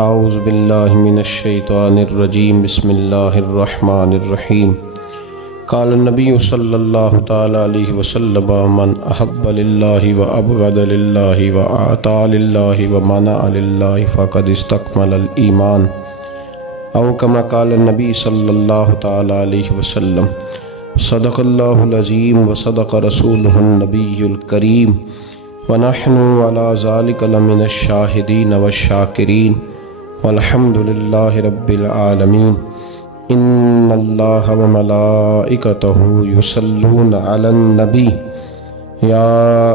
اعوذ باللہ من الشیطان الرجیم بسم اللہ الرحمن الرحیم قال النبی صلی اللہ تعالی علیہ وسلم من احب للہ و ابغض للہ و اعطى للہ و منع للہ فقد استکمل الایمان او کما قال النبی صلی اللہ تعالی علیہ وسلم صدق اللہ العظیم و صدق رسولہ النبی الکریم ونحن علی ذلک لمن الشاہدین والشاکرین والحمد للہ رب العالمین ان اللہ وملائکتہ یصلون علی النبی یا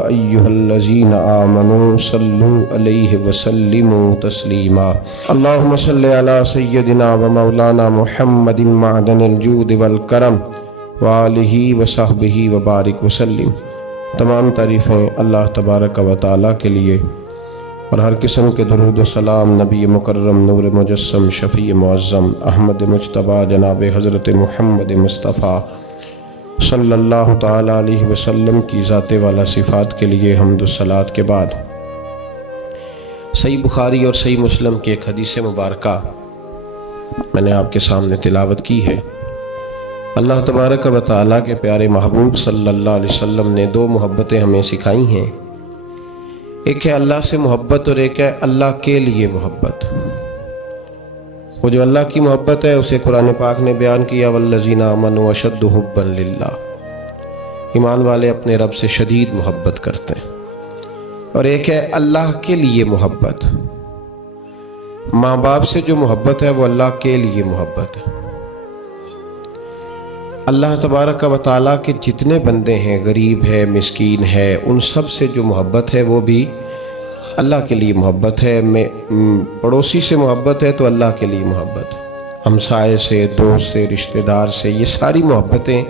ایہا الذین آمنوا صلوا علیہ وسلموا تسلیما اللہم صلی علی سیدنا و مولانا محمد معدن الجود والکرم وآلہ وصحبہ وبارک وسلم۔ تمام تعریفیں اللہ تبارک و تعالیٰ کے لیے اور ہر قسم کے درود و سلام نبی مکرم نور مجسم شفیع معظم احمد مجتبیٰ جناب حضرت محمد مصطفیٰ صلی اللہ تعالیٰ علیہ وسلم کی ذات والا صفات کے لیے حمد و صلوات کے بعد صحیح بخاری اور صحیح مسلم کی ایک حدیث مبارکہ میں نے آپ کے سامنے تلاوت کی ہے۔ اللہ تبارک و تعالیٰ کے پیارے محبوب صلی اللہ علیہ وسلم نے دو محبتیں ہمیں سکھائی ہیں، ایک ہے اللہ سے محبت اور ایک ہے اللہ کے لیے محبت۔ وہ جو اللہ کی محبت ہے اسے قرآن پاک نے بیان کیا والذین آمنوا اشد حبا للہ، ایمان والے اپنے رب سے شدید محبت کرتے ہیں۔ اور ایک ہے اللہ کے لیے محبت، ماں باپ سے جو محبت ہے وہ اللہ کے لیے محبت ہے۔ اللہ تبارک و تعالیٰ کے جتنے بندے ہیں، غریب ہے، مسکین ہے، ان سب سے جو محبت ہے وہ بھی اللہ کے لیے محبت ہے۔ پڑوسی سے محبت ہے تو اللہ کے لیے محبت ہے، ہمسائے سے، دوست سے، رشتہ دار سے، یہ ساری محبتیں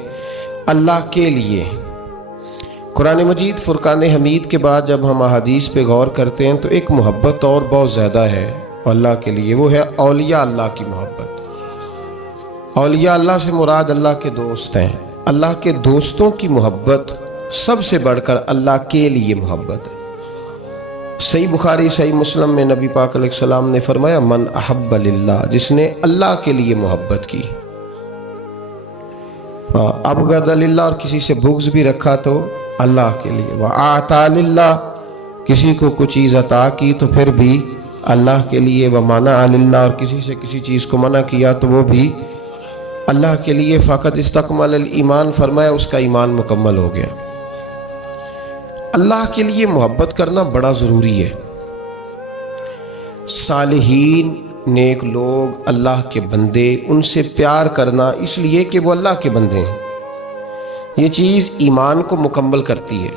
اللہ کے لیے ہیں۔ قرآن مجید فرقان حمید کے بعد جب ہم احادیث پہ غور کرتے ہیں تو ایک محبت اور بہت زیادہ ہے اللہ کے لیے، وہ ہے اولیاء اللہ کی محبت۔ اولیاء اللہ سے مراد اللہ کے دوست ہیں۔ اللہ کے دوستوں کی محبت سب سے بڑھ کر اللہ کے لیے محبت ہے۔ صحیح بخاری صحیح مسلم میں نبی پاک علیہ السلام نے فرمایا من احب للہ، جس نے اللہ کے لیے محبت کی، ابغض للہ، اور کسی سے بغض بھی رکھا تو اللہ کے لیے، واعطى للہ، کسی کو کچھ چیز عطا کی تو پھر بھی اللہ کے لیے، ومنع للہ، اور کسی سے کسی چیز کو منع کیا تو وہ بھی اللہ کے لیے، فقط استکمل الایمان، فرمایا اس کا ایمان مکمل ہو گیا۔ اللہ کے لیے محبت کرنا بڑا ضروری ہے۔ صالحین، نیک لوگ، اللہ کے بندے، ان سے پیار کرنا اس لیے کہ وہ اللہ کے بندے ہیں، یہ چیز ایمان کو مکمل کرتی ہے،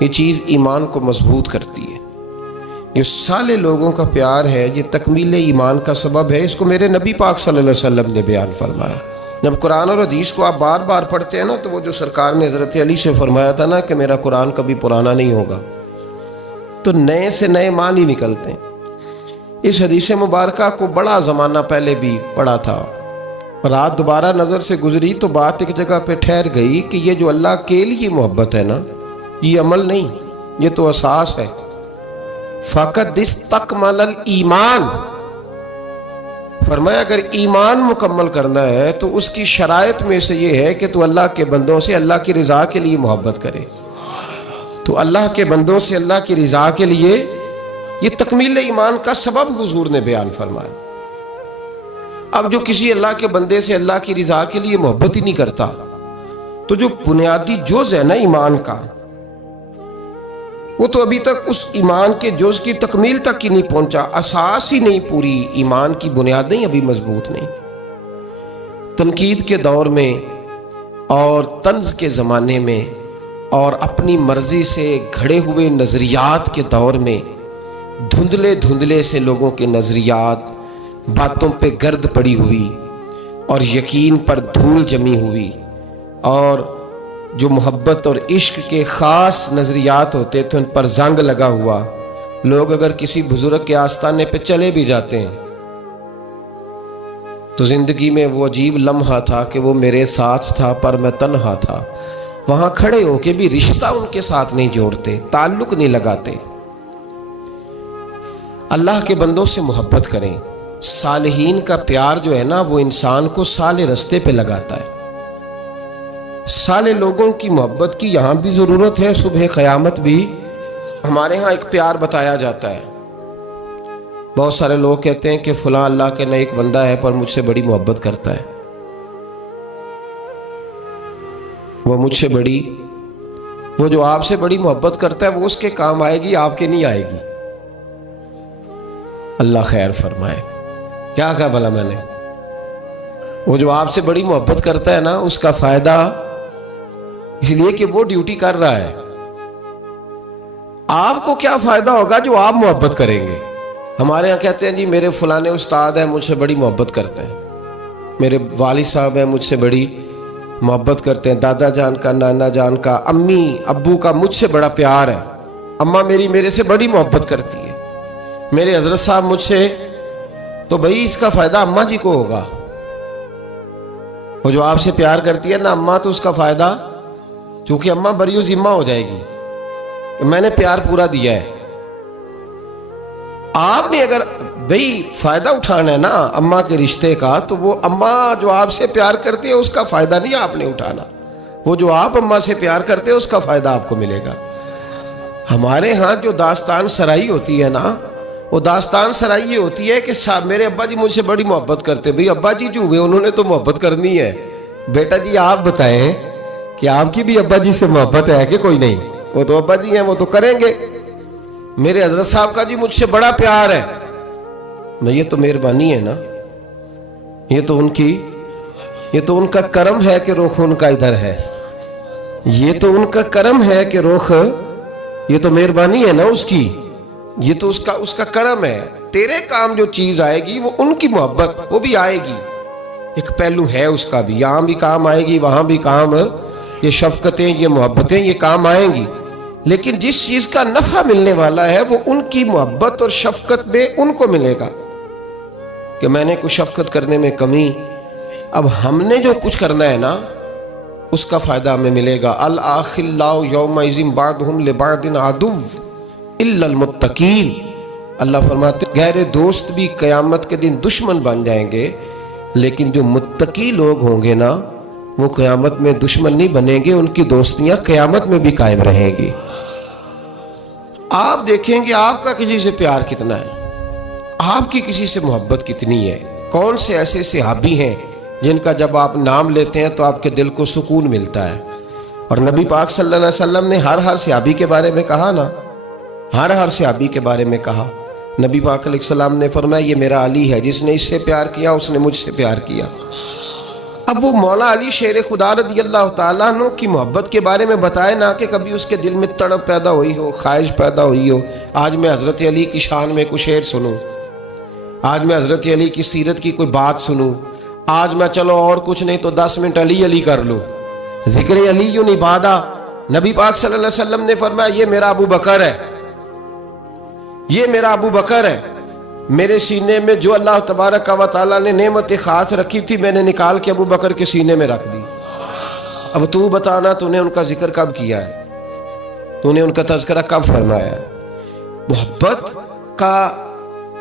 یہ چیز ایمان کو مضبوط کرتی ہے۔ یہ صالح لوگوں کا پیار ہے، یہ تکمیل ایمان کا سبب ہے۔ اس کو میرے نبی پاک صلی اللہ علیہ وسلم نے بیان فرمایا۔ جب قرآن اور حدیث کو آپ بار بار پڑھتے ہیں نا تو وہ جو سرکار نے حضرت علی سے فرمایا تھا نا کہ میرا قرآن کبھی پرانا نہیں ہوگا، تو نئے سے نئے معنی نکلتے ہیں۔ اس حدیث مبارکہ کو بڑا زمانہ پہلے بھی پڑھا تھا، رات دوبارہ نظر سے گزری تو بات ایک جگہ پہ ٹھہر گئی کہ یہ جو اللہ کے لیے محبت ہے نا، یہ عمل نہیں، یہ تو اساس ہے۔ فقط استکمل الایمان، فرمایا اگر ایمان مکمل کرنا ہے تو اس کی شرائط میں سے یہ ہے کہ تو اللہ کے بندوں سے اللہ کی رضا کے لیے محبت کرے، تو اللہ کے بندوں سے اللہ کی رضا کے لیے، یہ تکمیل ایمان کا سبب حضور نے بیان فرمایا۔ اب جو کسی اللہ کے بندے سے اللہ کی رضا کے لیے محبت ہی نہیں کرتا تو جو بنیادی جز ہے نا ایمان کا، وہ تو ابھی تک اس ایمان کے جز کی تکمیل تک ہی نہیں پہنچا، اساس ہی نہیں پوری، ایمان کی بنیاد نہیں ابھی مضبوط نہیں۔ تنقید کے دور میں اور طنز کے زمانے میں اور اپنی مرضی سے گھڑے ہوئے نظریات کے دور میں دھندلے دھندلے سے لوگوں کے نظریات، باتوں پہ گرد پڑی ہوئی اور یقین پر دھول جمی ہوئی، اور جو محبت اور عشق کے خاص نظریات ہوتے تھے ان پر زنگ لگا ہوا، لوگ اگر کسی بزرگ کے آستانے پہ چلے بھی جاتے ہیں تو زندگی میں وہ عجیب لمحہ تھا کہ وہ میرے ساتھ تھا پر میں تنہا تھا، وہاں کھڑے ہو کے بھی رشتہ ان کے ساتھ نہیں جوڑتے، تعلق نہیں لگاتے۔ اللہ کے بندوں سے محبت کریں. صالحین کا پیار جو ہے نا وہ انسان کو صالح رستے پہ لگاتا ہے. صالح لوگوں کی محبت کی یہاں بھی ضرورت ہے. صبح قیامت بھی ہمارے ہاں ایک پیار بتایا جاتا ہے. بہت سارے لوگ کہتے ہیں کہ فلاں اللہ کے نیک بندہ ہے پر مجھ سے بڑی محبت کرتا ہے. وہ جو آپ سے بڑی محبت کرتا ہے وہ اس کے کام آئے گی، آپ کے نہیں آئے گی. اللہ خیر فرمائے. کیا کہا بھلا میں نے؟ وہ جو آپ سے بڑی محبت کرتا ہے نا اس کا فائدہ اس لیے کہ وہ ڈیوٹی کر رہا ہے. آپ کو کیا فائدہ ہوگا جو آپ محبت کریں گے؟ ہمارے یہاں کہتے ہیں جی میرے فلانے استاد ہیں مجھ سے بڑی محبت کرتے ہیں، میرے والد صاحب ہیں مجھ سے بڑی محبت کرتے ہیں، دادا جان کا، نانا جان کا، امی ابو کا مجھ سے بڑا پیار ہے، اماں میرے سے بڑی محبت کرتی ہے، میرے حضرت صاحب مجھ سے. تو بھائی اس کا فائدہ اماں جی کو ہوگا. وہ جو آپ سے پیار کرتی ہے نا اماں، تو اس کا فائدہ چونکہ اماں بری و ذمہ ہو جائے گی کہ میں نے پیار پورا دیا ہے. آپ نے اگر بھئی فائدہ اٹھانا ہے نا اماں کے رشتے کا، تو وہ اماں جو آپ سے پیار کرتی ہے اس کا فائدہ نہیں آپ نے اٹھانا. وہ جو آپ اماں سے پیار کرتے ہیں اس کا فائدہ آپ کو ملے گا. ہمارے ہاں جو داستان سرائی ہوتی ہے نا، وہ داستان سرائی یہ ہوتی ہے کہ میرے ابا جی مجھ سے بڑی محبت کرتے. بھئی ابا جی جو ہوئے انہوں نے تو محبت کرنی ہے. بیٹا جی آپ بتائیں کہ آپ کی بھی ابا جی سے محبت ہے کہ کوئی نہیں؟ وہ تو ابا جی ہیں، وہ تو کریں گے. میرے حضرت صاحب کا جی مجھ سے بڑا پیار ہے. یہ تو مہربانی ہے نا، یہ تو ان کا کرم ہے کہ رخ ان کا ادھر ہے. یہ تو ان کا کرم ہے کہ رخ، یہ تو مہربانی ہے نا اس کی، یہ تو اس کا کرم ہے. تیرے کام جو چیز آئے گی وہ ان کی محبت وہ بھی آئے گی. ایک پہلو ہے اس کا بھی، یہاں بھی کام آئے گی وہاں بھی کام، یہ شفقتیں یہ محبتیں یہ کام آئیں گی. لیکن جس چیز کا نفع ملنے والا ہے وہ ان کی محبت اور شفقت میں ان کو ملے گا. کہ میں نے کچھ شفقت کرنے میں کمی، اب ہم نے جو کچھ کرنا ہے نا اس کا فائدہ ہمیں ملے گا. الاخلاء یومئذ بعضهم لبعض عدو الا المتقین. اللہ فرماتے ہیں گہرے دوست بھی قیامت کے دن دشمن بن جائیں گے، لیکن جو متقی لوگ ہوں گے نا وہ قیامت میں دشمن نہیں بنیں گے، ان کی دوستیاں قیامت میں بھی قائم رہیں گی. آپ دیکھیں گے آپ کا کسی سے پیار کتنا ہے، آپ کی کسی سے محبت کتنی ہے. کون سے ایسے صحابی ہیں جن کا جب آپ نام لیتے ہیں تو آپ کے دل کو سکون ملتا ہے. اور نبی پاک صلی اللہ علیہ وسلم نے ہر صحابی کے بارے میں کہا نا، ہر صحابی کے بارے میں کہا. نبی پاک علیہ السلام نے فرمایا یہ میرا علی ہے، جس نے اس سے پیار کیا اس نے مجھ سے پیار کیا. اب وہ مولا علی شیر خدا رضی اللہ تعالیٰ عنہ کی محبت کے بارے میں بتائے نا کہ کبھی اس کے دل میں تڑپ پیدا ہوئی ہو، خواہش پیدا ہوئی ہو. آج میں حضرت علی کی شان میں کچھ شعر سنوں، آج میں حضرت علی کی سیرت کی کوئی بات سنوں، آج میں چلو اور کچھ نہیں تو 10 منٹ علی کر لوں. ذکر علی عبادہ. نبی پاک صلی اللہ علیہ وسلم نے فرمایا یہ میرا ابو بکر ہے، یہ میرا ابو بکر ہے. میرے سینے میں جو اللہ تبارک و تعالیٰ نے نعمت خاص رکھی تھی میں نے نکال کے ابو بکر کے سینے میں رکھ دی. اب تو بتانا تو نے ان کا ذکر کب کیا ہے، تو نے ان کا تذکرہ کب فرمایا ہے؟ محبت کا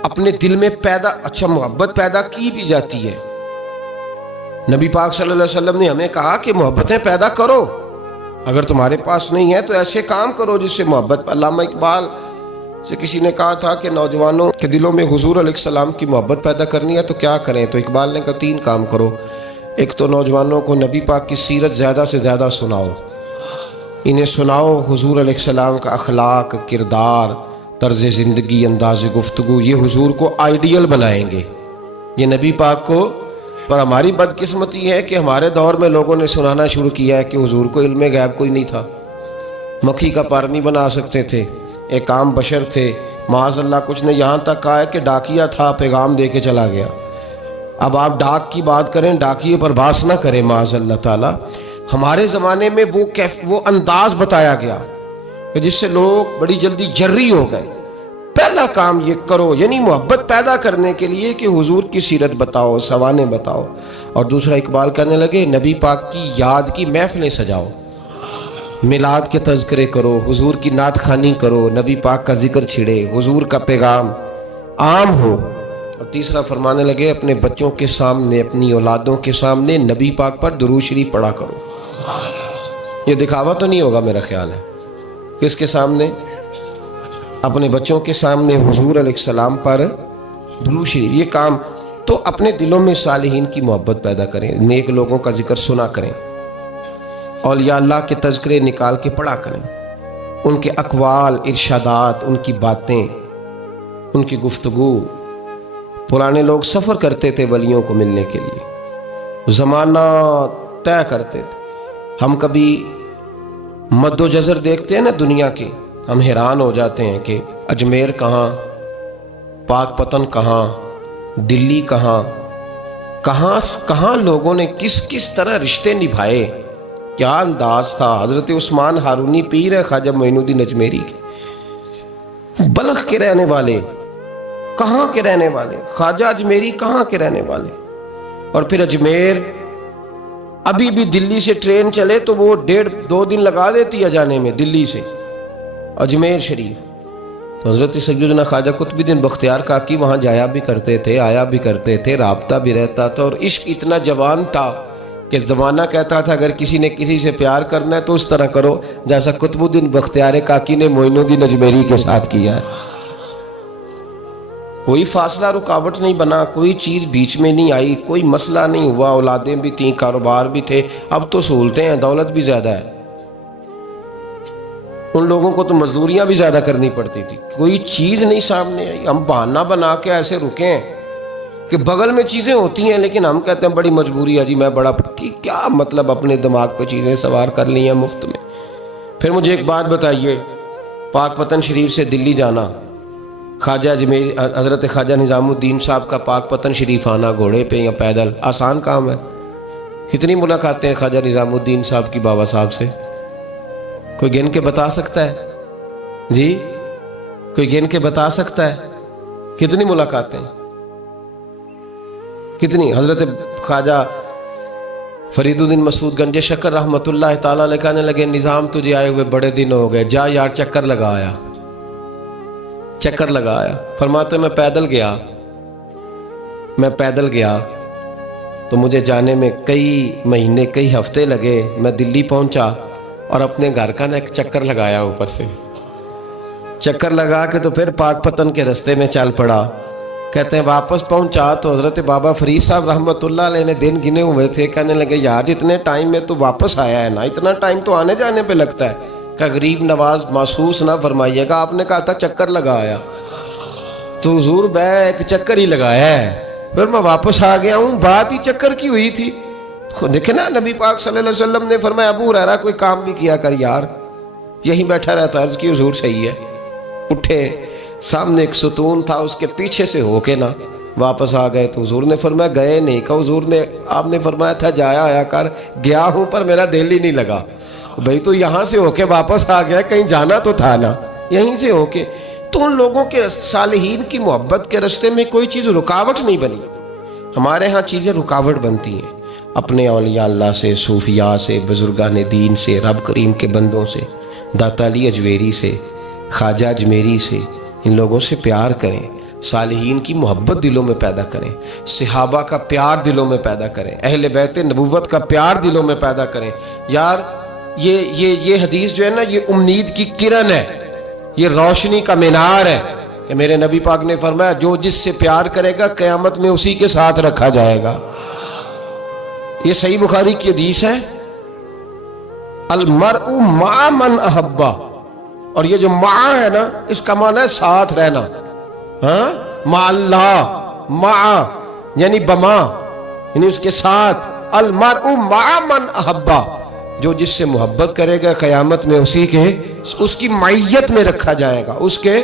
اپنے دل میں محبت پیدا کی بھی جاتی ہے. نبی پاک صلی اللہ علیہ وسلم نے ہمیں کہا کہ محبتیں پیدا کرو. اگر تمہارے پاس نہیں ہے تو ایسے کام کرو جس سے محبت. علامہ اقبال سے کسی نے کہا تھا کہ نوجوانوں کے دلوں میں حضور علیہ السلام کی محبت پیدا کرنی ہے تو کیا کریں؟ تو اقبال نے کہا 3 کام کرو. ایک تو نوجوانوں کو نبی پاک کی سیرت زیادہ سے زیادہ سناؤ، انہیں سناؤ حضور علیہ السلام کا اخلاق، کردار، طرز زندگی، انداز گفتگو. یہ حضور کو آئیڈیل بنائیں گے، یہ نبی پاک کو. پر ہماری بدقسمتی ہے کہ ہمارے دور میں لوگوں نے سنانا شروع کیا ہے کہ حضور کو علم غیب کوئی نہیں تھا، مکھی کا پار نہیں بنا سکتے تھے، ایک عام بشر تھے. معاذ اللہ کچھ نے یہاں تک کہا ہے کہ ڈاکیا تھا، پیغام دے کے چلا گیا. اب آپ ڈاک کی بات کریں، ڈاکیے پر باس نہ کریں معاذ اللہ تعالیٰ. ہمارے زمانے میں وہ انداز بتایا گیا کہ جس سے لوگ بڑی جلدی جری ہو گئے. پہلا کام یہ کرو، یعنی محبت پیدا کرنے کے لیے کہ حضور کی سیرت بتاؤ، سوانے بتاؤ. اور دوسرا اقبال کرنے لگے نبی پاک کی یاد کی محفلیں سجاؤ، میلاد کے تذکرے کرو، حضور کی نعت خوانی کرو، نبی پاک کا ذکر چھڑے، حضور کا پیغام عام ہو۔ اور تیسرا فرمانے لگے اپنے بچوں کے سامنے، اپنی اولادوں کے سامنے نبی پاک پر درود شریف پڑھا کرو۔ یہ دکھاوا تو نہیں ہوگا میرا خیال ہے؟ کس کے سامنے؟ اپنے بچوں کے سامنے حضور علیہ السلام پر درود شریف۔ یہ کام تو اپنے دلوں میں صالحین کی محبت پیدا کریں، نیک لوگوں کا ذکر سنا کریں، اولیاء اللہ کے تذکرے نکال کے پڑھا کریں، ان کے اقوال، ارشادات، ان کی باتیں، ان کی گفتگو۔ پرانے لوگ سفر کرتے تھے ولیوں کو ملنے کے لیے، زمانہ طے کرتے تھے۔ ہم کبھی مد و جزر دیکھتے ہیں نا دنیا کے، ہم حیران ہو جاتے ہیں کہ اجمیر کہاں، پاک پتن کہاں، دلی کہاں، کہاں لوگوں نے کس طرح رشتے نبھائے، کیا انداز تھا۔ حضرت عثمان ہارونی پیر ہے خواجہ معین الدین اجمیری کے، بلخ کے رہنے والے، کہاں کے رہنے والے، خواجہ اجمیری کہاں کے رہنے والے۔ اور پھر اجمیر ابھی بھی دلی سے ٹرین چلے تو وہ 1.5-2 دن لگا دیتی ہے جانے میں، دلی سے اجمیر شریف۔ تو حضرت سیدنا خواجہ قطب الدین بختیار کاکی وہاں جایا بھی کرتے تھے، آیا بھی کرتے تھے، رابطہ بھی رہتا تھا، اور عشق اتنا جوان تھا کہ زمانہ کہتا تھا اگر کسی نے کسی سے پیار کرنا ہے تو اس طرح کرو جیسا قطب الدین بختیار کاکی نے معین الدین اجمیری کے ساتھ کیا ہے۔ کوئی فاصلہ رکاوٹ نہیں بنا، کوئی چیز بیچ میں نہیں آئی، کوئی مسئلہ نہیں ہوا، اولادیں بھی تھیں، کاروبار بھی تھے۔ اب تو سہولتیں ہیں، دولت بھی زیادہ ہے، ان لوگوں کو تو مزدوریاں بھی زیادہ کرنی پڑتی تھی، کوئی چیز نہیں سامنے آئی۔ ہم بہانہ بنا کے ایسے رکے ہیں کہ بغل میں چیزیں ہوتی ہیں لیکن ہم کہتے ہیں بڑی مجبوری ہے جی، میں بڑا کیا مطلب اپنے دماغ پہ چیزیں سوار کر لی ہیں مفت میں۔ پھر مجھے ایک بات بتائیے، پاک پتن شریف سے دلی جانا، خواجہ اجمیری حضرت خواجہ نظام الدین صاحب کا پاک پتن شریف آنا گھوڑے پہ یا پیدل، آسان کام ہے؟ کتنی ملاقاتیں ہیں خواجہ نظام الدین صاحب کی بابا صاحب سے؟ کوئی گن کے بتا سکتا ہے؟ جی کوئی گن کے بتا سکتا ہے کتنی ملاقاتیں؟ کتنی؟ حضرت خواجہ فرید الدین مسعود گنج شکر رحمۃ اللہ تعالیٰ علیہ کہنے لگے نظام تجھے آئے ہوئے بڑے دن ہو گئے، جا یار چکر لگا آیا۔ چکر لگایا، فرماتے میں پیدل گیا تو مجھے جانے میں کئی مہینے کئی ہفتے لگے۔ میں دلی پہنچا اور اپنے گھر کا ایک چکر لگایا، اوپر سے چکر لگا کے تو پھر پاک پتن کے رستے میں چل پڑا۔ کہتے ہیں واپس پہنچا تو حضرت بابا فرید صاحب رحمۃ اللہ علیہ نے دن گنے ہوئے تھے، کہنے لگے یار اتنے ٹائم میں تو واپس آیا ہے نا، اتنا ٹائم تو آنے جانے پہ لگتا ہے، کہ غریب نواز محسوس نہ فرمائیے گا، آپ نے کہا تھا چکر لگایا تو حضور میں ایک چکر ہی لگایا ہے، پھر میں واپس آ گیا ہوں، بات ہی چکر کی ہوئی تھی۔ دیکھیں نا نبی پاک صلی اللہ علیہ وسلم نے فرمایا ابو ہریرہ کوئی کام بھی کیا کر یار، یہیں بیٹھا رہتا، عرض کی حضور صحیح ہے۔ اٹھے، سامنے ایک ستون تھا، اس کے پیچھے سے ہو کے نا واپس آ گئے تو حضور نے فرمایا گئے نہیں، کہ حضور نے آپ نے فرمایا تھا جایا آیا کر، گیا ہوں پر میرا دل ہی نہیں لگا۔ بھئی تو یہاں سے ہو کے واپس آ گیا، کہیں جانا تو تھا نا، یہیں سے ہو کے۔ تو ان لوگوں کے صالحین کی محبت کے راستے میں کوئی چیز رکاوٹ نہیں بنی۔ ہمارے ہاں چیزیں رکاوٹ بنتی ہیں، اپنے اولیاء اللہ سے، صوفیاء سے، بزرگان دین سے، رب کریم کے بندوں سے، داتا علی اجویری سے، خواجہ اجمیری سے، ان لوگوں سے پیار کریں، صالحین کی محبت دلوں میں پیدا کریں، صحابہ کا پیار دلوں میں پیدا کریں، اہل بیت نبوت کا پیار دلوں میں پیدا کریں۔ یار یہ حدیث جو ہے نا، یہ امید کی کرن ہے، یہ روشنی کا مینار ہے کہ میرے نبی پاک نے فرمایا جو جس سے پیار کرے گا قیامت میں اسی کے ساتھ رکھا جائے گا۔ یہ صحیح بخاری کی حدیث ہے، المرء مع من احبہ، اور یہ جو مع ہے نا اس کا معنی ہے ساتھ رہنا، ہاں مع اللہ، مع یعنی بما یعنی اس کے ساتھ، المرء مع من احبہ، جو جس سے محبت کرے گا قیامت میں اس کی معیت میں رکھا جائے گا۔ اس کے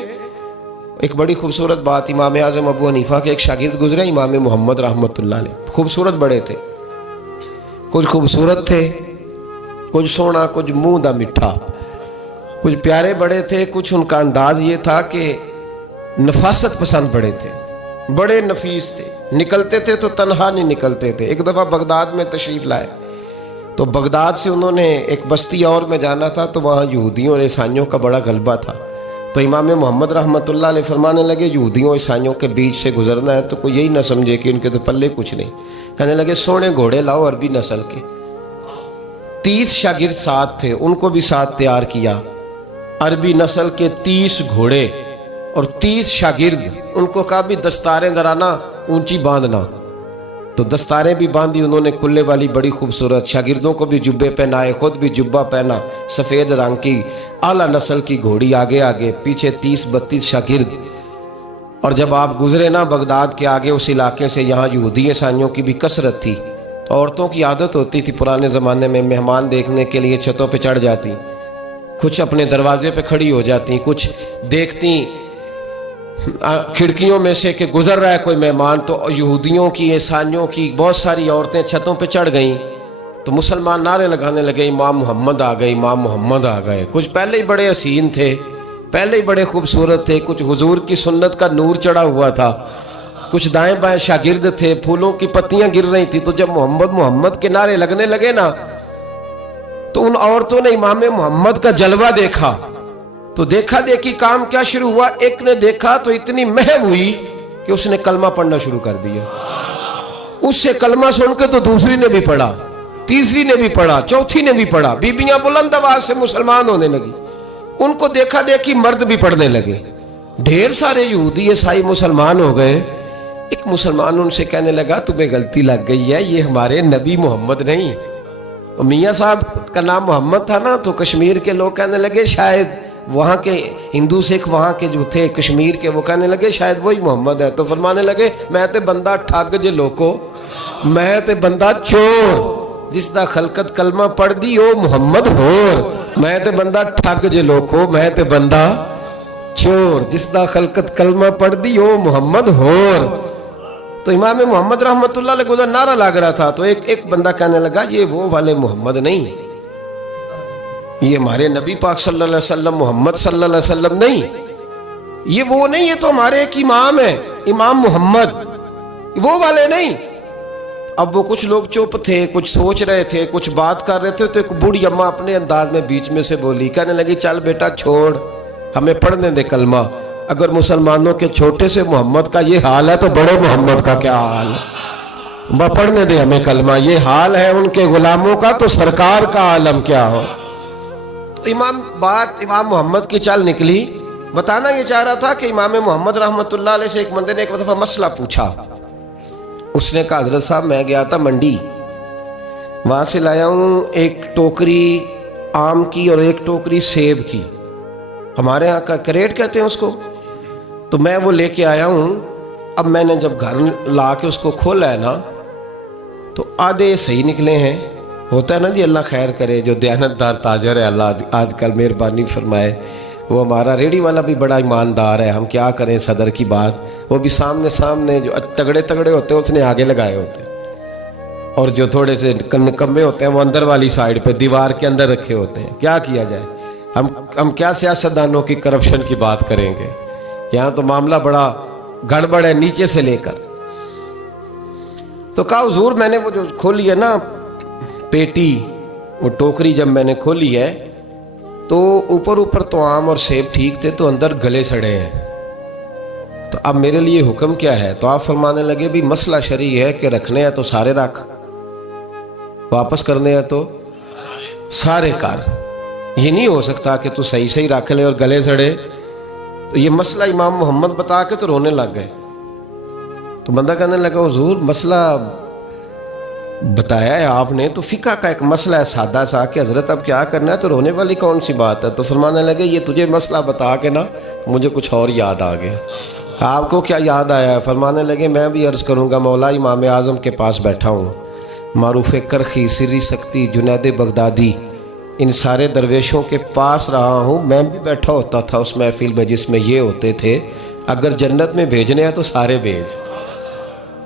ایک بڑی خوبصورت بات، امام اعظم ابو حنیفہ کے ایک شاگرد گزرے امام محمد رحمۃ اللہ علیہ، خوبصورت بڑے تھے، کچھ خوبصورت تھے، کچھ سونا، کچھ منہ دا مٹھا، کچھ پیارے بڑے تھے، کچھ ان کا انداز یہ تھا کہ نفاست پسند بڑے تھے، بڑے نفیس تھے، نکلتے تھے تو تنہا نہیں نکلتے تھے۔ ایک دفعہ بغداد میں تشریف لائے تو بغداد سے انہوں نے ایک بستی اور میں جانا تھا، تو وہاں یہودیوں اور عیسائیوں کا بڑا غلبہ تھا، تو امام محمد رحمۃ اللہ علیہ فرمانے لگے یہودیوں عیسائیوں کے بیچ سے گزرنا ہے تو کوئی یہی نہ سمجھے کہ ان کے تو پلے کچھ نہیں. کہنے لگے سونے گھوڑے لاؤ عربی نسل کے. 30 شاگرد ساتھ تھے، ان کو بھی ساتھ تیار کیا. عربی نسل کے 30 گھوڑے اور 30 شاگرد. ان کو کہا بھی دستاریں ذرا نا اونچی باندھنا، تو دستاریں بھی باندھی انہوں نے کلے والی بڑی خوبصورت. شاگردوں کو بھی جبے پہنائے، خود بھی جبہ پہنا سفید رنگ کی اعلیٰ نسل کی گھوڑی آگے آگے، پیچھے 30-32 شاگرد. اور جب آپ گزرے نا بغداد کے آگے اس علاقے سے، یہاں یہودی عیسائیوں کی بھی کثرت تھی، تو عورتوں کی عادت ہوتی تھی پرانے زمانے میں مہمان دیکھنے کے لیے چھتوں پہ چڑھ جاتی، کچھ اپنے دروازے پہ کھڑی ہو جاتی، کچھ دیکھتی کھڑکیوں میں سے کہ گزر رہا ہے کوئی مہمان. تو یہودیوں کی عیسائیوں کی بہت ساری عورتیں چھتوں پہ چڑھ گئیں. تو مسلمان نعرے لگانے لگے امام محمد آ گئے، امام محمد آ گئے. کچھ پہلے ہی بڑے حسین تھے، پہلے ہی بڑے خوبصورت تھے، کچھ حضور کی سنت کا نور چڑھا ہوا تھا، کچھ دائیں بائیں شاگرد تھے، پھولوں کی پتیاں گر رہی تھی. تو جب محمد محمد کے نعرے لگنے لگے نا تو ان عورتوں نے امام محمد کا جلوہ دیکھا. تو دیکھا دیکھی کام کیا شروع ہوا، ایک نے دیکھا تو اتنی محو ہوئی کہ اس نے کلمہ پڑھنا شروع کر دیا. اس سے کلمہ سن کے تو دوسری نے بھی پڑھا، تیسری نے بھی پڑھا، چوتھی نے بھی پڑھا. بیبیاں بلند آواز سے مسلمان ہونے لگی. ان کو دیکھا دیکھی مرد بھی پڑھنے لگے. ڈھیر سارے یہودی عیسائی مسلمان ہو گئے. ایک مسلمان ان سے کہنے لگا تمہیں غلطی لگ گئی ہے، یہ ہمارے نبی محمد نہیں. تو میاں صاحب کا نام محمد تھا نا، تو کشمیر کے لوگ کہنے لگے شاید وہاں کے ہندو سکھ وہاں کے جو تھے کشمیر کے، وہ کہنے لگے شاید وہی محمد ہے. تو فرمانے لگے میں تے بندہ ٹھگ جے لوکو، میں تے بندہ چور، جس دا خلقت کلمہ پڑھ دی او محمد ہور. میں تے بندہ ٹھگ جے لوکو، میں تے بندہ چور، جس دا خلقت کلمہ پڑھ دی او محمد ہور. تو امام محمد رحمۃ اللہ علیہ کو نعرہ لگ رہا تھا. تو ایک بندہ کہنے لگا یہ وہ والے محمد نہیں، یہ ہمارے نبی پاک صلی اللہ علیہ وسلم محمد صلی اللہ علیہ وسلم نہیں، یہ وہ نہیں، یہ تو ہمارے ایک امام ہے امام محمد، وہ والے نہیں. اب وہ کچھ لوگ چپ تھے، کچھ سوچ رہے تھے، کچھ بات کر رہے تھے. تو ایک بوڑھی اماں اپنے انداز میں بیچ میں سے بولی، کہنے لگی چل بیٹا چھوڑ، ہمیں پڑھنے دے کلمہ. اگر مسلمانوں کے چھوٹے سے محمد کا یہ حال ہے تو بڑے محمد کا کیا حال ہے؟ پڑھنے دے ہمیں کلمہ. یہ حال ہے ان کے غلاموں کا تو سرکار کا عالم کیا ہو. تو امام محمد کی چال نکلی. بتانا یہ چاہ رہا تھا کہ امام محمد رحمۃ اللہ علیہ سے ایک بندے نے ایک دفعہ مسئلہ پوچھا. اس نے کہا حضرت صاحب میں گیا تھا منڈی، وہاں سے لایا ہوں ایک ٹوکری آم کی اور ایک ٹوکری سیب کی، ہمارے ہاں کا کریٹ کہتے ہیں اس کو. تو میں وہ لے کے آیا ہوں. اب میں نے جب گھر لا کے اس کو کھولا ہے نا تو آدھے صحیح نکلے ہیں. ہوتا ہے نا جی، اللہ خیر کرے، جو دیانتدار تاجر ہے اللہ آج کل مہربانی فرمائے. وہ ہمارا ریڑھی والا بھی بڑا ایماندار ہے. ہم کیا کریں صدر کی بات، وہ بھی سامنے جو تگڑے ہوتے ہیں اس نے آگے لگائے ہوتے ہیں، اور جو تھوڑے سے نکمے ہوتے ہیں وہ اندر والی سائڈ پہ دیوار کے اندر رکھے ہوتے ہیں. کیا کیا جائے، ہم کیا سیاستدانوں کی کرپشن کی بات کریں گے. یہاں تو معاملہ بڑا گڑبڑ ہے نیچے سے لے کر. تو کہا حضور میں نے وہ جو کھولی ہے نا پیٹی، وہ ٹوکری جب میں نے کھولی ہے تو اوپر تو آم اور سیب ٹھیک تھے، تو اندر گلے سڑے ہیں. تو اب میرے لیے حکم کیا ہے؟ تو آپ فرمانے لگے بھی مسئلہ شرعی ہے کہ رکھنے ہیں تو سارے رکھ، واپس کرنے ہیں تو سارے کر. یہ نہیں ہو سکتا کہ تو صحیح رکھ لے اور گلے سڑے. تو یہ مسئلہ امام محمد بتا کے تو رونے لگ گئے. تو بندہ کہنے لگا حضور مسئلہ بتایا ہے آپ نے تو فقہ کا ایک مسئلہ ہے سادہ سا کہ حضرت اب کیا کرنا ہے، تو رونے والی کون سی بات ہے؟ تو فرمانے لگے یہ تجھے مسئلہ بتا کے نا مجھے کچھ اور یاد آ گیا. آپ کو کیا یاد آیا ہے؟ فرمانے لگے میں بھی عرض کروں گا مولا امام اعظم کے پاس بیٹھا ہوں، معروف کرخی، سری سکتی، جنید بغدادی، ان سارے درویشوں کے پاس رہا ہوں. میں بھی بیٹھا ہوتا تھا اس محفل میں جس میں یہ ہوتے تھے اگر جنت میں بھیجنے ہیں تو سارے بھیج.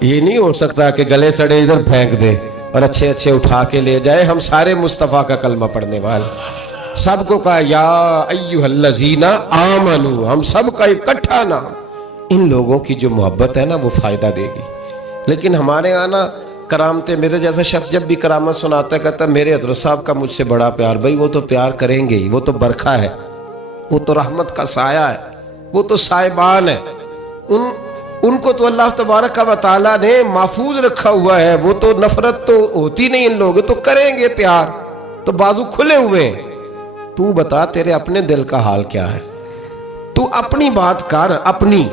یہ نہیں ہو سکتا کہ گلے سڑے ادھر پھینک دے اور اچھے اٹھا کے لے جائے. ہم سارے مصطفیٰ کا کلمہ پڑھنے والے، سب کو کہا یا ایھا الذین آمنوا، ہم سب کا اکٹھا نام. ان لوگوں کی جو محبت ہے نا وہ فائدہ دے گی. لیکن ہمارے آنا کرامتیں، میرے جیسا شخص جب بھی کرامت سناتا ہے کہتا ہے میرے حضرت صاحب کا مجھ سے بڑا پیار. بھائی وہ تو پیار کریں گے ہی، وہ تو برکھا ہے، وہ تو رحمت کا سایہ ہے، وہ تو سائبان ہے، ان کو تو اللہ تبارک و تعالیٰ نے محفوظ رکھا ہوا ہے. وہ تو نفرت تو ہوتی نہیں ان لوگوں تو کریں گے پیار، تو بازو کھلے ہوئے ہیں. تو بتا تیرے اپنے دل کا حال کیا ہے؟ تو اپنی بات کر، اپنی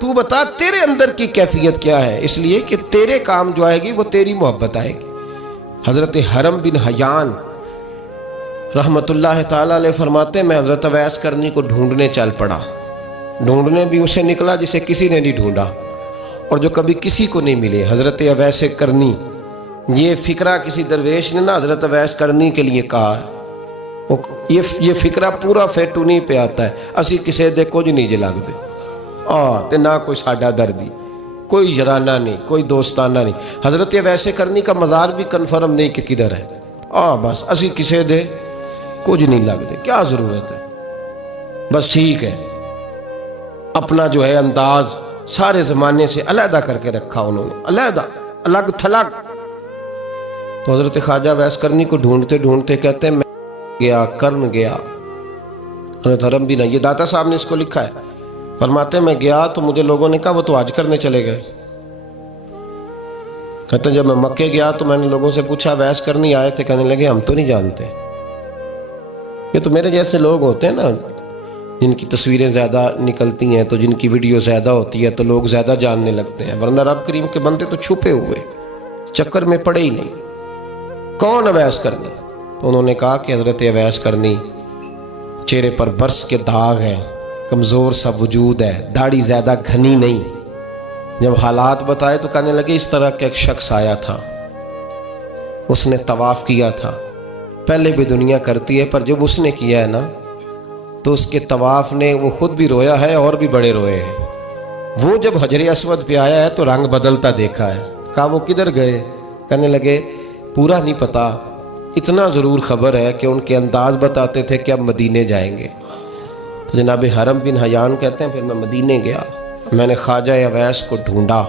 تو بتا تیرے اندر کی کیفیت کیا ہے. اس لیے کہ تیرے کام جو آئے گی وہ تیری محبت آئے گی. حضرت حرم بن حیان رحمت اللہ تعالیٰ علیہ فرماتے ہیں میں حضرت اویس کرنی کو ڈھونڈنے چل پڑا. ڈھونڈنے بھی اسے نکلا جسے کسی نے نہیں ڈھونڈا اور جو کبھی کسی کو نہیں ملے. حضرت اویس کرنی، یہ فکرہ کسی درویش نے نا حضرت اویس کرنی کے لیے کہا ہے. یہ فکرہ پورا فیٹونی پہ آتا ہے. اسی کسے دے کچھ نہیں جے لگ دے تے نہ کوئی ساڈا دردی، کوئی جرانہ نہیں، کوئی دوستانہ نہیں. حضرت اویس کرنی کا مزار بھی کنفرم نہیں کہ کدھر ہے. بس اسی کسے دے کچھ نہیں لگ دے، کیا ضرورت ہے. بس ٹھیک ہے، اپنا جو ہے انداز سارے زمانے سے علیحدہ کر کے رکھا انہوں نے، علیحدہ، الگ تھلگ. تو حضرت خواجہ اویس کرنی کو ڈھونڈتے ڈھونڈتے کہتے ہیں میں گیا کرن گیا. حضرت حرم بھی نہیں، یہ داتا صاحب نے اس کو لکھا ہے. فرماتے ہیں میں گیا تو مجھے لوگوں نے کہا وہ تو حج کرنے چلے گئے. کہتے ہیں جب میں مکے گیا تو میں نے لوگوں سے پوچھا اویس کرنی آئے تھے؟ کہنے لگے ہم تو نہیں جانتے. یہ تو میرے جیسے لوگ ہوتے ہیں نا جن کی تصویریں زیادہ نکلتی ہیں تو جن کی ویڈیو زیادہ ہوتی ہے تو لوگ زیادہ جاننے لگتے ہیں، ورنہ رب کریم کے بندے تو چھپے ہوئے چکر میں پڑے ہی نہیں. کون اویس کرنی؟ تو انہوں نے کہا کہ حضرت اویس کرنی، چہرے پر برس کے داغ ہیں، کمزور سا وجود ہے، داڑھی زیادہ گھنی نہیں. جب حالات بتائے تو کہنے لگے اس طرح کا ایک شخص آیا تھا، اس نے طواف کیا تھا. پہلے بھی دنیا کرتی ہے پر جب اس نے کیا ہے نا تو اس کے طواف نے وہ خود بھی رویا ہے اور بھی بڑے روئے ہیں. وہ جب حجر اسود پہ آیا ہے تو رنگ بدلتا دیکھا ہے. کہا وہ کدھر گئے؟ کہنے لگے پورا نہیں پتا، اتنا ضرور خبر ہے کہ ان کے انداز بتاتے تھے کہ اب مدینے جائیں گے. تو جناب حرم بن حیان کہتے ہیں پھر میں مدینے گیا، میں نے خواجہ اویس کو ڈھونڈا.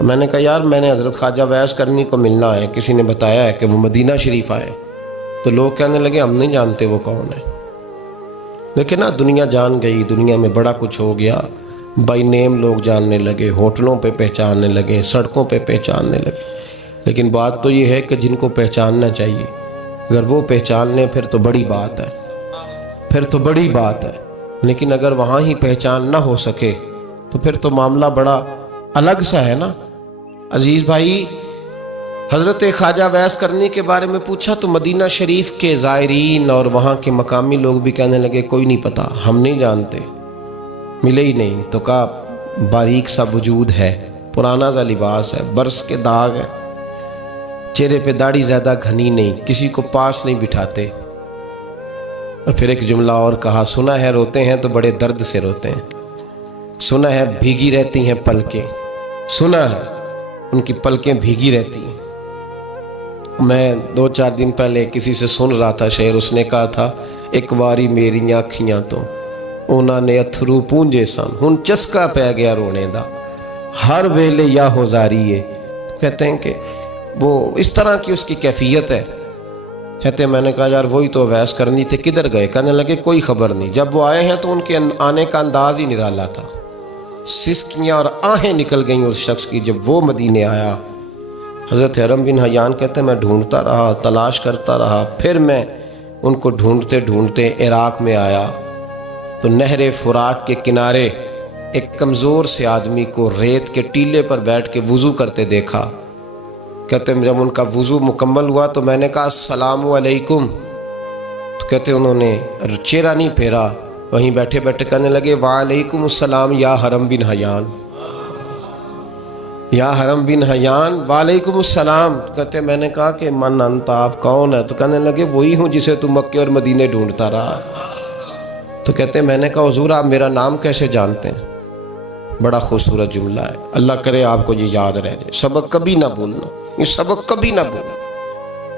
میں نے کہا یار میں نے حضرت خواجہ اویس کرنی کو ملنا ہے، کسی نے بتایا ہے کہ وہ مدینہ شریف آئے. تو لوگ کہنے لگے ہم نہیں جانتے وہ کون ہے. لیکن نا دنیا جان گئی، دنیا میں بڑا کچھ ہو گیا. بائی نیم لوگ جاننے لگے، ہوٹلوں پہ پہچاننے لگے، سڑکوں پہ پہچاننے لگے. لیکن بات تو یہ ہے کہ جن کو پہچاننا چاہیے اگر وہ پہچان لیں پھر تو بڑی بات ہے، پھر تو بڑی بات ہے. لیکن اگر وہاں ہی پہچان نہ ہو سکے تو پھر تو معاملہ بڑا الگ سا ہے نا. عزیز بھائی، حضرت خواجہ اویس کرنی کے بارے میں پوچھا تو مدینہ شریف کے زائرین اور وہاں کے مقامی لوگ بھی کہنے لگے کوئی نہیں پتا، ہم نہیں جانتے، ملے ہی نہیں. تو کہا باریک سا وجود ہے، پرانا سا لباس ہے، برس کے داغ ہے، چہرے پہ داڑھی زیادہ گھنی نہیں، کسی کو پاس نہیں بٹھاتے. اور پھر ایک جملہ اور کہا، سنا ہے روتے ہیں تو بڑے درد سے روتے ہیں، سنا ہے بھیگی رہتی ہیں پلکیں، سنا ہے ان کی پلکیں بھیگی رہتی ہیں. میں 2-4 دن پہلے کسی سے سن رہا تھا شعر، اس نے کہا تھا ایک واری میری آنکھیاں تو انہوں نے اتھرو پونجے سن، ہن چسکا پہ گیا رونے دا ہر ویلے یا ہو زاری ہے. کہتے ہیں کہ وہ اس طرح کی اس کی کیفیت ہے. کہتے ہیں میں نے کہا یار وہی تو اویس کرنی تھے، کدھر گئے؟ کہنے لگے کوئی خبر نہیں. جب وہ آئے ہیں تو ان کے آنے کا انداز ہی نرالا تھا، سسکیاں اور آہیں نکل گئیں اس شخص کی جب وہ مدینے آیا. حضرت حرم بن حیان کہتے ہیں میں ڈھونڈتا رہا، تلاش کرتا رہا، پھر میں ان کو ڈھونڈتے ڈھونڈتے عراق میں آیا تو نہر فرات کے کنارے ایک کمزور سے آدمی کو ریت کے ٹیلے پر بیٹھ کے وضو کرتے دیکھا. کہتے ہیں جب ان کا وضو مکمل ہوا تو میں نے کہا السلام علیکم. تو کہتے ہیں انہوں نے چہرہ نہیں پھیرا، وہیں بیٹھے بیٹھے کہنے لگے وعلیکم السلام یا حرم بن حیان، یا حرم بن حیان وعلیکم السلام. کہتے ہیں میں نے کہا کہ من انت، آپ کون ہے؟ تو کہنے لگے وہی ہوں جسے تم مکے اور مدینے ڈھونڈتا رہا. تو کہتے ہیں میں نے کہا حضور آپ میرا نام کیسے جانتے ہیں؟ بڑا خوبصورت جملہ ہے، اللہ کرے آپ کو یہ یاد رہ جائے. سبق کبھی نہ بھولنا، یہ سبق کبھی نہ بھولنا.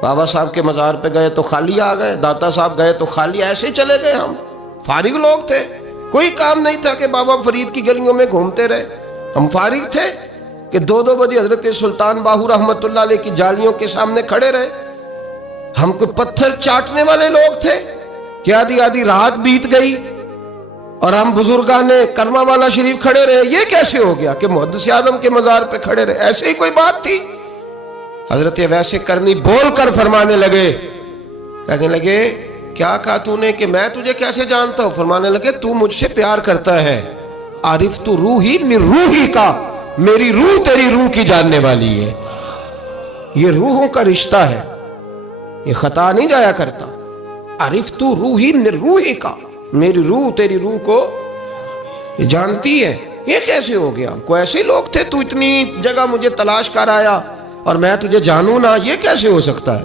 بابا صاحب کے مزار پہ گئے تو خالی آ گئے، داتا صاحب گئے تو خالی ایسے ہی چلے گئے. ہم فارغ لوگ تھے، کوئی کام نہیں تھا کہ بابا فرید کی گلیوں میں گھومتے رہے. ہم فارغ تھے کہ 2 بجے حضرت سلطان باہو رحمت اللہ علیہ کی جالیوں کے سامنے کھڑے رہے. ہم کوئی پتھر چاٹنے والے لوگ تھے کہ آدھی آدھی رات بیت گئی اور ہم بزرگان کرما والا شریف کھڑے رہے. یہ کیسے ہو گیا کہ محدث اعظم کے مزار پہ کھڑے رہے؟ ایسے ہی کوئی بات تھی؟ حضرت ویسے کرنی بول کر فرمانے لگے، کہنے لگے کیا کہا تو نے کہ میں تجھے کیسے جانتا ہوں؟ فرمانے لگے تو مجھ سے پیار کرتا ہے. عرفت روحی من روحی کا، میری روح تیری روح کی جاننے والی ہے. یہ روحوں کا رشتہ ہے، یہ خطا نہیں جایا کرتا. عرفت روحی من روحی کا، میری روح تیری روح کو جانتی ہے. یہ کیسے ہو گیا؟ کوئی ایسے لوگ تھے تو اتنی جگہ مجھے تلاش کر آیا اور میں تجھے جانوں نہ؟ یہ کیسے ہو سکتا ہے؟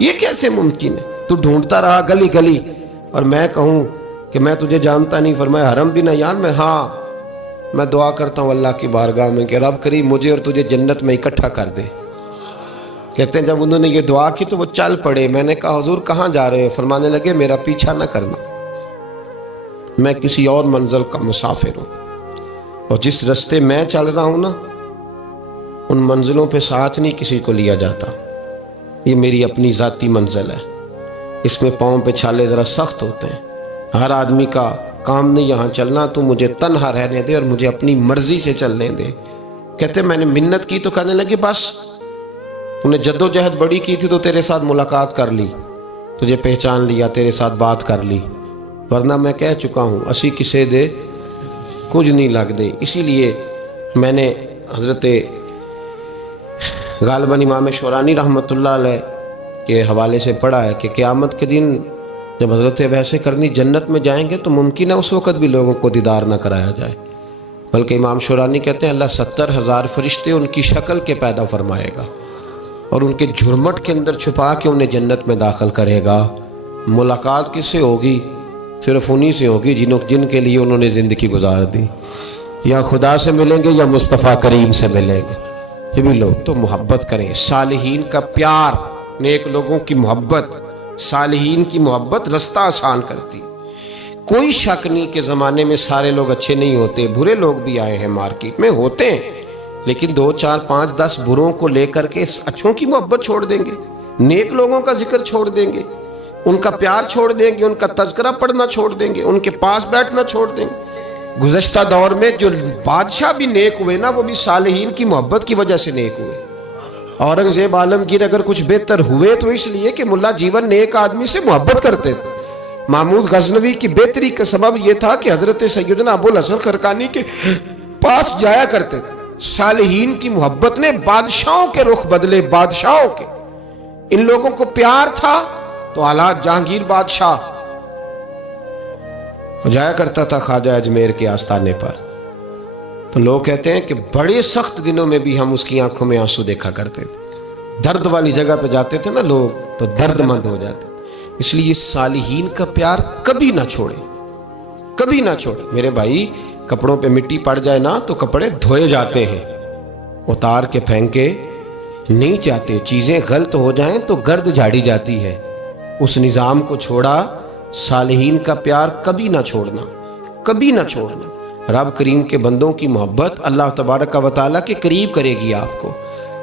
یہ کیسے ممکن ہے؟ تو ڈھونڈتا رہا گلی گلی اور میں کہوں کہ میں تجھے جانتا نہیں. فرمایا حرم بھی نہ یار میں، ہاں میں دعا کرتا ہوں اللہ کی بارگاہ میں کہ رب کریم مجھے اور تجھے جنت میں اکٹھا کر دے. کہتے ہیں جب انہوں نے یہ دعا کی تو وہ چل پڑے. میں نے کہا حضور کہاں جا رہے ہیں؟ فرمانے لگے میرا پیچھا نہ کرنا، میں کسی اور منزل کا مسافر ہوں، اور جس رستے میں چل رہا ہوں نا ان منزلوں پہ ساتھ نہیں کسی کو لیا جاتا. یہ میری اپنی ذاتی منزل ہے، اس میں پاؤں پہ چھالے ذرا سخت ہوتے ہیں. ہر آدمی کا کام نہیں یہاں چلنا، تو مجھے تنہا رہنے دے اور مجھے اپنی مرضی سے چلنے دے. کہتے میں نے منت کی تو کہنے لگے بس تو نے جد و جہد بڑی کی تھی تو تیرے ساتھ ملاقات کر لی، تجھے پہچان لیا، تیرے ساتھ بات کر لی، ورنہ میں کہہ چکا ہوں اسی کسے دے کچھ نہیں لگ دے. اسی لیے میں نے حضرت غالباً امام شورانی رحمۃ اللہ علیہ کے حوالے سے پڑھا ہے کہ قیامت کے دن جب حضرت ویسے کرنی جنت میں جائیں گے تو ممکن ہے اس وقت بھی لوگوں کو دیدار نہ کرایا جائے، بلکہ امام شورانی کہتے ہیں اللہ 70,000 فرشتے ان کی شکل کے پیدا فرمائے گا اور ان کے جھرمٹ کے اندر چھپا کے انہیں جنت میں داخل کرے گا. ملاقات کس سے ہوگی؟ صرف انہی سے ہوگی جن کے لیے انہوں نے زندگی گزار دی. یا خدا سے ملیں گے یا مصطفیٰ کریم سے ملیں گے. یہ بھی لوگ تو محبت کریں. صالحین کا پیار، نیک لوگوں کی محبت، صالحین کی محبت رستہ آسان کرتی. کوئی شک نہیں کہ زمانے میں سارے لوگ اچھے نہیں ہوتے، برے لوگ بھی آئے ہیں مارکیٹ میں، ہوتے ہیں، لیکن 2 4 5 10 بروں کو لے کر کے اچھوں کی محبت چھوڑ دیں گے، نیک لوگوں کا ذکر چھوڑ دیں گے، ان کا پیار چھوڑ دیں گے، ان کا تذکرہ پڑھنا چھوڑ دیں گے، ان کے پاس بیٹھنا چھوڑ دیں گے. گزشتہ دور میں جو بادشاہ بھی نیک ہوئے نا وہ بھی صالحین کی محبت کی وجہ سے نیک ہوئے. اورنگزیب عالمگیر اگر کچھ بہتر ہوئے تو اس لیے کہ ملا جیون نیک آدمی سے محبت کرتے تھے. محمود غزنوی کی بہتری کا سبب یہ تھا کہ حضرت سیدنا ابو الحسن خرقانی کے پاس جایا کرتے تھے. صالحین کی محبت نے بادشاہوں کے رخ بدلے، بادشاہوں کے. ان لوگوں کو پیار تھا تو اعلیٰ جہانگیر بادشاہ جایا کرتا تھا خواجہ اجمیر کے آستانے پر، تو لوگ کہتے ہیں کہ بڑے سخت دنوں میں بھی ہم اس کی آنکھوں میں آنسو دیکھا کرتے تھے. درد والی جگہ پہ جاتے تھے نا لوگ تو درد مند ہو جاتے. اس لیے صالحین کا پیار کبھی نہ چھوڑے، کبھی نہ چھوڑے. میرے بھائی کپڑوں پہ مٹی پڑ جائے نا تو کپڑے دھوئے جاتے ہیں، اتار کے پھینکے نہیں چاہتے. چیزیں غلط ہو جائیں تو گرد جھاڑی جاتی ہے. اس نظام کو چھوڑا. صالحین کا پیار کبھی نہ چھوڑنا، کبھی نہ چھوڑنا. رب کریم کے بندوں کی محبت اللہ تبارک و تعالیٰ کے قریب کرے گی آپ کو.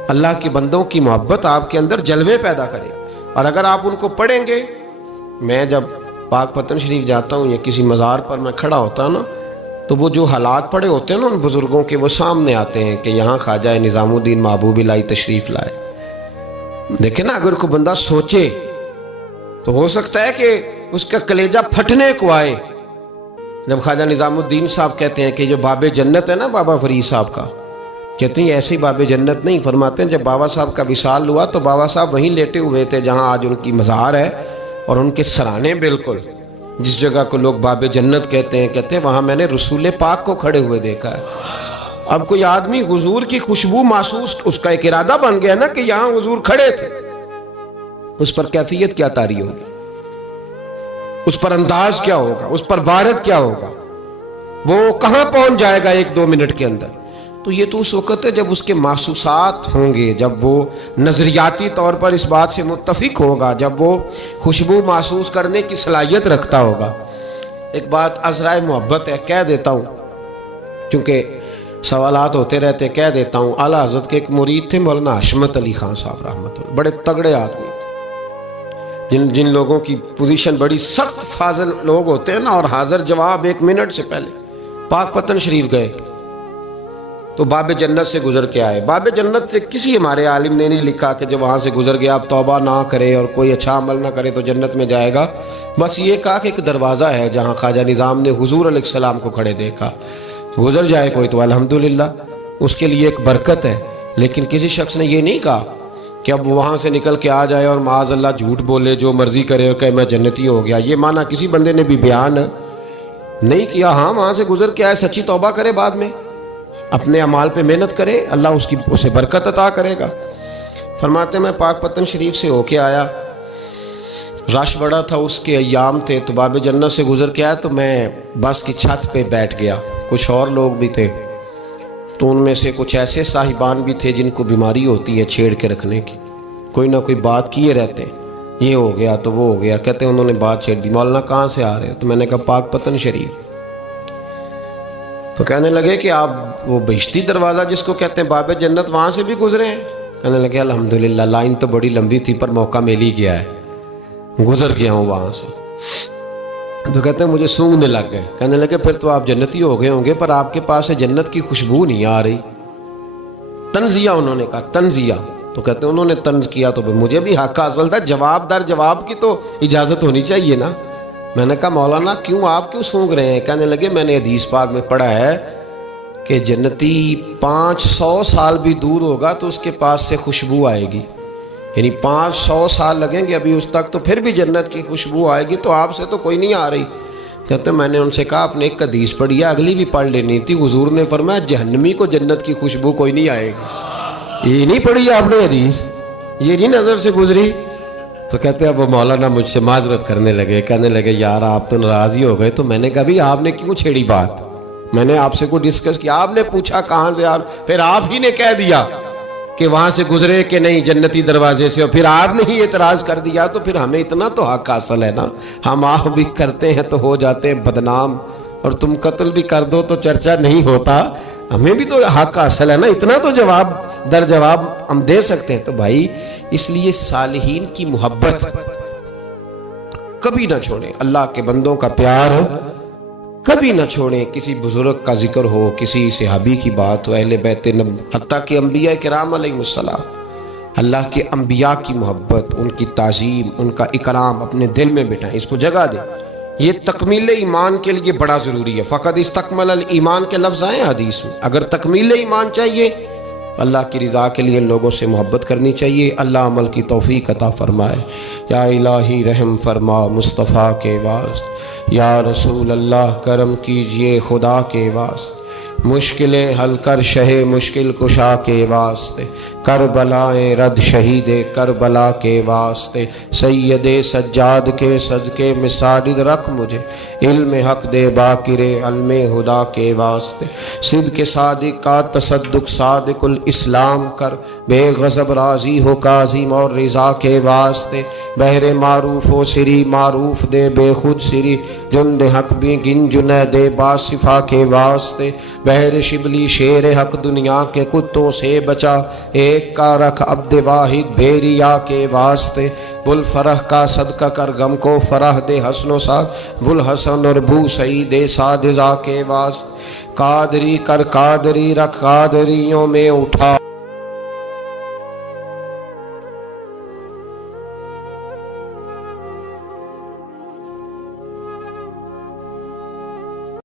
اللہ کے بندوں کی محبت آپ کے اندر جلوے پیدا کرے. اور اگر آپ ان کو پڑھیں گے، میں جب پاک پتن شریف جاتا ہوں یا کسی مزار پر میں کھڑا ہوتا ہوں نا تو وہ جو حالات پڑے ہوتے ہیں نا ان بزرگوں کے وہ سامنے آتے ہیں کہ یہاں خواجہ نظام الدین محبوب الہی تشریف لائے. دیکھیں نا اگر کوئی بندہ سوچے تو ہو سکتا ہے کہ اس کا کلیجہ پھٹنے کو آئے. جب خواجہ نظام الدین صاحب کہتے ہیں کہ جو باب جنت ہے نا بابا فرید صاحب کا، کہتے ہیں ایسے ہی باب جنت نہیں. فرماتے ہیں جب بابا صاحب کا وصال ہوا تو بابا صاحب وہیں لیٹے ہوئے تھے جہاں آج ان کی مزار ہے، اور ان کے سرانے بالکل جس جگہ کو لوگ باب جنت کہتے ہیں وہاں میں نے رسول پاک کو کھڑے ہوئے دیکھا ہے. اب کوئی آدمی حضور کی خوشبو محسوس، اس کا ایک ارادہ بن گیا نا کہ یہاں حضور کھڑے تھے، اس پر کیفیت کیا طاری ہوگی، اس پر انداز کیا ہوگا، اس پر وارد کیا ہوگا، وہ کہاں پہنچ جائے گا 1-2 منٹ کے اندر. تو یہ تو اس وقت ہے جب اس کے محسوسات ہوں گے، جب وہ نظریاتی طور پر اس بات سے متفق ہوگا، جب وہ خوشبو محسوس کرنے کی صلاحیت رکھتا ہوگا. ایک بات عذرائے محبت ہے، کہہ دیتا ہوں چونکہ سوالات ہوتے رہتے، کہہ دیتا ہوں. اعلیٰ حضرت کے ایک مرید تھے مولانا حشمت علی خان صاحب رحمۃ اللہ، بڑے تگڑے آدمی، جن لوگوں کی پوزیشن بڑی سخت فاضل لوگ ہوتے ہیں نا، اور حاضر جواب 1 منٹ سے پہلے پاک پتن شریف گئے تو باب جنت سے گزر کے آئے. باب جنت سے کسی ہمارے عالم نے نہیں لکھا کہ جب وہاں سے گزر گیا اب توبہ نہ کرے اور کوئی اچھا عمل نہ کرے تو جنت میں جائے گا. بس یہ کہا کہ ایک دروازہ ہے جہاں خواجہ نظام نے حضور علیہ السلام کو کھڑے دیکھا، گزر جائے کوئی تو الحمدللہ اس کے لیے ایک برکت ہے. لیکن کسی شخص نے یہ نہیں کہا کہ اب وہاں سے نکل کے آ جائے اور معاذ اللہ جھوٹ بولے، جو مرضی کرے اور کہے میں جنتی ہو گیا. یہ معنی کسی بندے نے بھی بیان نہیں کیا. ہاں وہاں سے گزر کے آئے، سچی توبہ کرے، بعد میں اپنے اعمال پہ محنت کرے، اللہ اسے برکت عطا کرے گا. فرماتے میں پاک پتن شریف سے ہو کے آیا، رش بڑا تھا، اس کے ایام تھے، تو باب جنت سے گزر کے آیا تو میں بس کی چھت پہ بیٹھ گیا. کچھ اور لوگ بھی تھے تو ان میں سے کچھ ایسے صاحبان بھی تھے جن کو بیماری ہوتی ہے چھیڑ کے رکھنے کی، کوئی نہ کوئی بات کیے رہتے ہیں، یہ ہو گیا تو وہ ہو گیا. کہتے ہیں انہوں نے بات چھیڑ دی، مولانا کہاں سے آ رہے ہو؟ تو میں نے کہا پاک پتن شریف. تو کہنے لگے کہ آپ وہ بہشتی دروازہ جس کو کہتے ہیں باب جنت، وہاں سے بھی گزرے ہیں؟ کہنے لگے الحمدللہ، لائن تو بڑی لمبی تھی پر موقع مل ہی گیا ہے، گزر گیا ہوں وہاں سے. تو کہتے ہیں مجھے سونگنے لگ گئے. کہنے لگے پھر تو آپ جنتی ہو گئے ہوں گے، پر آپ کے پاس سے جنت کی خوشبو نہیں آ رہی. تنزیہ انہوں نے کہا، تنزیہ. تو کہتے ہیں انہوں نے طنز کیا تو مجھے بھی حق حاصل تھا، جواب در جواب کی تو اجازت ہونی چاہیے نا. میں نے کہا مولانا آپ کیوں سونگ رہے ہیں؟ کہنے لگے میں نے حدیث پاک میں پڑھا ہے کہ جنتی 500 سال بھی دور ہوگا تو اس کے پاس سے خوشبو آئے گی، یعنی 500 سال لگیں گے ابھی اس تک تو پھر بھی جنت کی خوشبو آئے گی، تو آپ سے تو کوئی نہیں آ رہی. کہتے ہیں میں نے ان سے کہا آپ نے ایک حدیث پڑھی ہے، اگلی بھی پڑھ لینی تھی. حضور نے فرمایا جہنمی کو جنت کی خوشبو کوئی نہیں آئے گی. یہ نہیں پڑھی آپ نے حدیث؟ یہ نہیں نظر سے گزری؟ تو کہتے ہیں اب وہ مولانا مجھ سے معذرت کرنے لگے، کہنے لگے یار آپ تو ناراض ہی ہو گئے. تو میں نے کہا بھی آپ نے کیوں چھیڑی بات؟ میں نے آپ سے کوئی ڈسکس کیا؟ آپ نے پوچھا کہاں سے، پھر آپ ہی نے کہہ دیا کہ وہاں سے گزرے کہ نہیں جنتی دروازے سے، اور پھر آپ نے ہی اعتراض کر دیا. تو پھر ہمیں اتنا تو حق حاصل ہے نا، ہم آپ بھی کرتے ہیں تو ہو جاتے ہیں بدنام، اور تم قتل بھی کر دو تو چرچا نہیں ہوتا. ہمیں بھی تو حق حاصل ہے نا، اتنا تو جواب در جواب ہم دے سکتے ہیں. تو بھائی اس لیے صالحین کی محبت کبھی نہ چھوڑیں، اللہ کے بندوں کا پیار کبھی نہ چھوڑیں. کسی بزرگ کا ذکر ہو، کسی صحابی کی بات ہو، اہل بیت حتیٰ کہ انبیاء کرام علیہ السلام، اللہ کے انبیاء کی محبت، ان کی تعظیم، ان کا اکرام اپنے دل میں بٹھائیں، اس کو جگہ دیں. یہ تکمیل ایمان کے لیے بڑا ضروری ہے. فقط استکمل الایمان کے لفظ آئے حدیث میں. اگر تکمیل ایمان چاہیے، اللہ کی رضا کے لیے لوگوں سے محبت کرنی چاہیے. اللہ عمل کی توفیق عطا فرمائے. یا الہی رحم فرما مصطفیٰ کے واسطے، یا رسول اللہ کرم کیجئے خدا کے واسطے، مشکلیں حل کر شہ مشکل کشا کے واسطے، کربلائیں رد شہید کربلا کے واسطے، سید سجاد کے صدقے میں ساجد رکھ مجھے، علم حق دے باقر علم خدا کے واسطے، صدق صادق کا تصدق صادق الاسلام کر، بے غضب راضی ہو کاظم اور رضا کے واسطے، بہر معروف و سری معروف دے بے خود سری، جند حق بھی گن جنید باصفا کے واسطے، بہر شبلی شیر حق دنیا کے کتوں سے بچا، ایک کا رکھ عبد واحد بھیریا کے واسطے، بل فرح کا صدقہ کر غم کو فرح دے حسن و سعد، بل حسن اور بو سعید سعد کے واسطے، قادری کر قادری رکھ قادریوں میں اٹھا